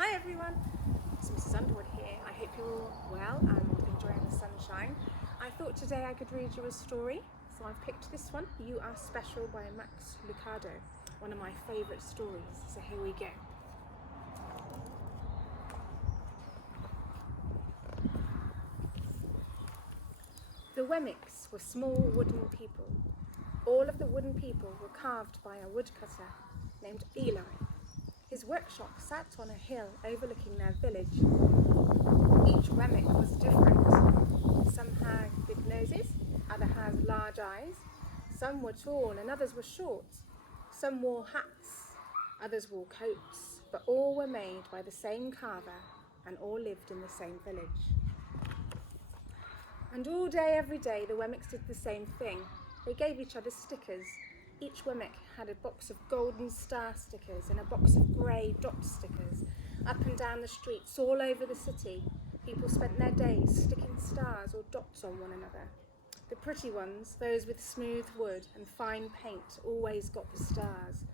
Hi everyone, it's Mrs. Underwood here. I hope you're all well and enjoying the sunshine. I thought today I could read you a story, so I've picked this one, You Are Special by Lucado, one of my favourite stories, so here we go. The Wemmicks were small wooden people. All of the wooden people were carved by a woodcutter named Eli. His workshop sat on a hill overlooking their village. Each Wemmick was different. Some had big noses, others had large eyes. Some were tall and others were short. Some wore hats, others wore coats, but all were made by the same carver and all lived in the same village. And all day, every day, the Wemmicks did the same thing. They gave each other stickers. Each Wemmick had a box of golden star stickers and a box of grey dot stickers. Up and down the streets, all over the city, people spent their days sticking stars or dots on one another. The pretty ones, those with smooth wood and fine paint, always got the stars.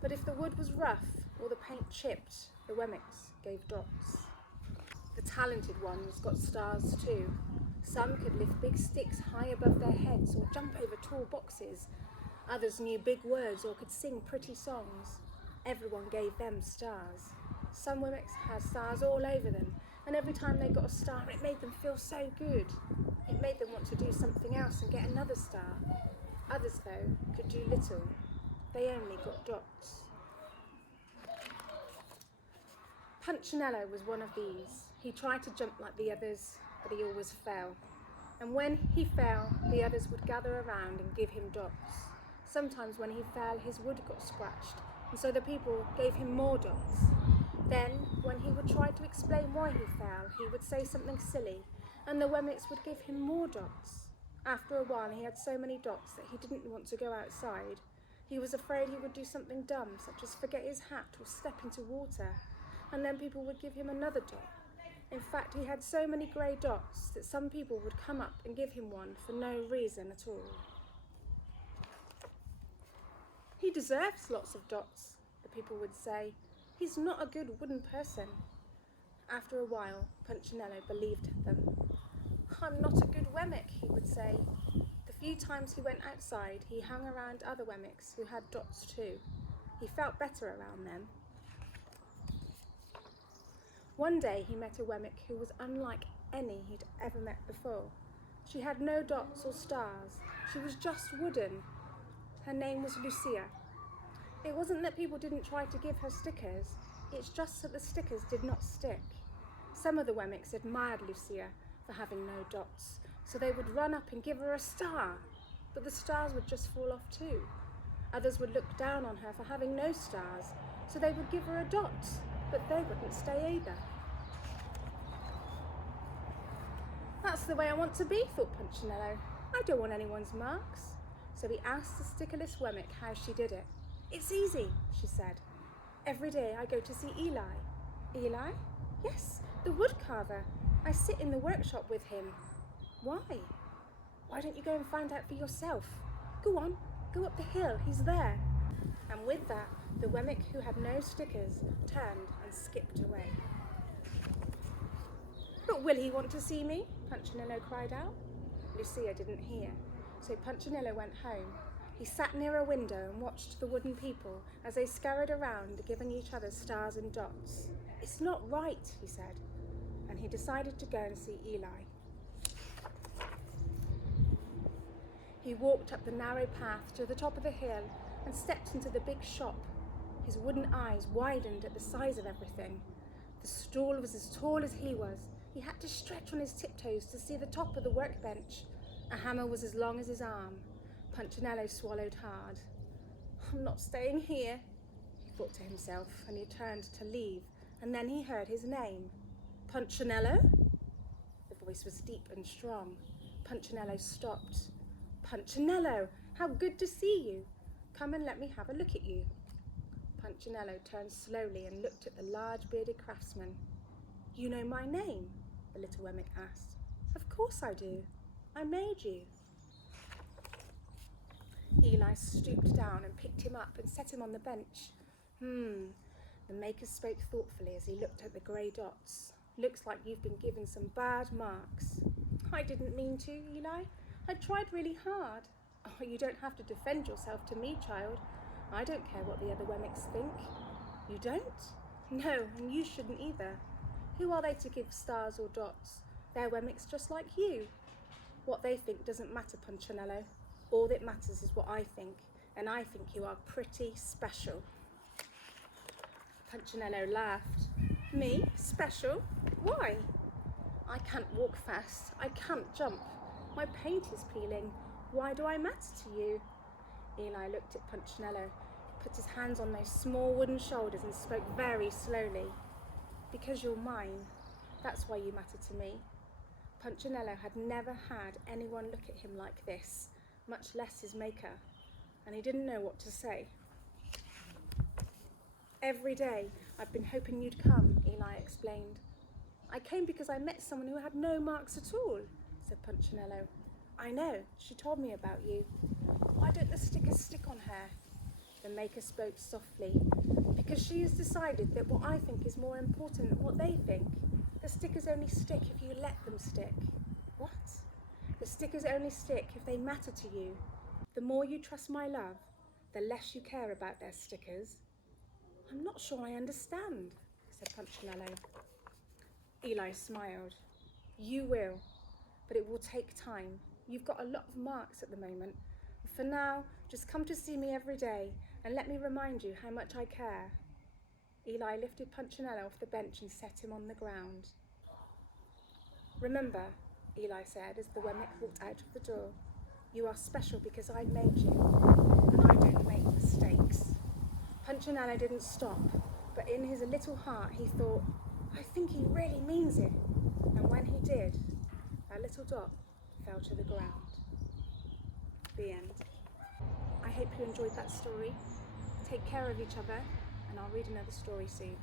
But if the wood was rough or the paint chipped, the Wemmicks gave dots. The talented ones got stars too. Some could lift big sticks high above their heads or jump over tall boxes. Others knew big words or could sing pretty songs. Everyone gave them stars. Some Wemmicks had stars all over them, and every time they got a star, it made them feel so good. It made them want to do something else and get another star. Others, though, could do little. They only got dots. Punchinello was one of these. He tried to jump like the others, but he always fell. And when he fell, the others would gather around and give him dots. Sometimes when he fell, his wood got scratched, and so the people gave him more dots. Then, when he would try to explain why he fell, he would say something silly, and the Wemmicks would give him more dots. After a while, he had so many dots that he didn't want to go outside. He was afraid he would do something dumb, such as forget his hat or step into water, and then people would give him another dot. In fact, he had so many grey dots that some people would come up and give him one for no reason at all. He deserves lots of dots, the people would say. He's not a good wooden person. After a while, Punchinello believed them. I'm not a good Wemmick, he would say. The few times he went outside, he hung around other Wemmicks who had dots too. He felt better around them. One day he met a Wemmick who was unlike any he'd ever met before. She had no dots or stars. She was just wooden. Her name was Lucia. It wasn't that people didn't try to give her stickers, it's just that the stickers did not stick. Some of the Wemmicks admired Lucia for having no dots, so they would run up and give her a star, but the stars would just fall off too. Others would look down on her for having no stars, so they would give her a dot, but they wouldn't stay either. That's the way I want to be, thought Punchinello. I don't want anyone's marks. So he asked the stickerless Wemmick how she did it. It's easy, she said. Every day I go to see Eli. Eli? Yes, the wood carver. I sit in the workshop with him. Why? Why don't you go and find out for yourself? Go on, go up the hill, he's there. And with that, the Wemmick who had no stickers turned and skipped away. But will he want to see me? Punchinello cried out. Lucia didn't hear, so Punchinello went home. He sat near a window and watched the wooden people as they scurried around, giving each other stars and dots. It's not right, he said, and he decided to go and see Eli. He walked up the narrow path to the top of the hill and stepped into the big shop. His wooden eyes widened at the size of everything. The stall was as tall as he was. He had to stretch on his tiptoes to see the top of the workbench. A hammer was as long as his arm. Punchinello swallowed hard. I'm not staying here, he thought to himself, and he turned to leave, and then he heard his name. Punchinello? The voice was deep and strong. Punchinello stopped. Punchinello, how good to see you. Come and let me have a look at you. Punchinello turned slowly and looked at the large bearded craftsman. You know my name? The little Wemmick asked. Of course I do. I made you. Eli stooped down and picked him up and set him on the bench. The maker spoke thoughtfully as he looked at the grey dots. Looks like you've been given some bad marks. I didn't mean to, Eli. I tried really hard. Oh, you don't have to defend yourself to me, child. I don't care what the other Wemmicks think. You don't? No, and you shouldn't either. Who are they to give stars or dots? They're Wemmicks just like you. What they think doesn't matter, Punchinello. All that matters is what I think, and I think you are pretty special. Punchinello laughed. Me? Special? Why? I can't walk fast. I can't jump. My paint is peeling. Why do I matter to you? Eli looked at Punchinello, put his hands on those small wooden shoulders and spoke very slowly. Because you're mine. That's why you matter to me. Punchinello had never had anyone look at him like this, much less his maker, and he didn't know what to say. Every day I've been hoping you'd come, Eli explained. I came because I met someone who had no marks at all, said Punchinello. I know, she told me about you. Why don't the stickers stick on her? The maker spoke softly. Because she has decided that what I think is more important than what they think. The stickers only stick if you let them stick. What? The stickers only stick if they matter to you. The more you trust my love, the less you care about their stickers. I'm not sure I understand, said Punchinello. Eli smiled. You will, but it will take time. You've got a lot of marks at the moment. For now, just come to see me every day and let me remind you how much I care. Eli lifted Punchinello off the bench and set him on the ground. Remember, Eli said as the Wemmick walked out of the door, you are special because I made you, and I don't make mistakes. Punchinello didn't stop, but in his little heart he thought, I think he really means it. And when he did, that little dot fell to the ground. The end. I hope you enjoyed that story. Take care of each other, and I'll read another story soon.